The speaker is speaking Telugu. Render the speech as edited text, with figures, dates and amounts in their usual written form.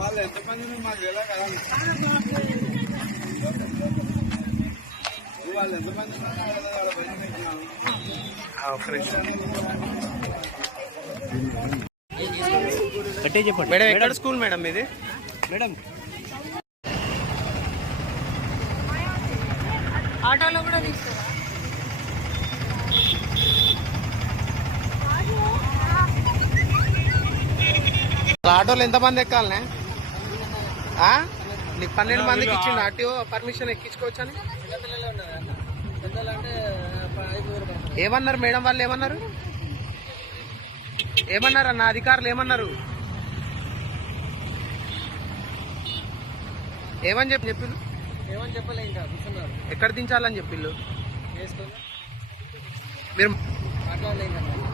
వాళ్ళు ఎంతమంది మాకు ఎలా కదా వాళ్ళు ఎంతమంది చెప్పండి మేడం. ఎక్కడ స్కూల్ మేడం ఇది? మేడం ఆటోలో కూడా తీసుకోరా? ఆటోలో ఎంతమంది ఎక్కాలనే? నీకు 12 మందికి ఇచ్చిండు ఆర్టీఓ పర్మిషన్ ఎక్కించుకోవచ్చు అని. ఏమన్నారు మేడం వాళ్ళు? ఏమన్నారు అన్న అధికారులు? ఏమని చెప్పిళ్ళు? ఏమని చెప్పలే, ఇంకా కూర్చున్నారు. ఎక్కడ దించాలని చెప్పిళ్ళు? వేసుకొని మీరు మాట్లాడలేదు.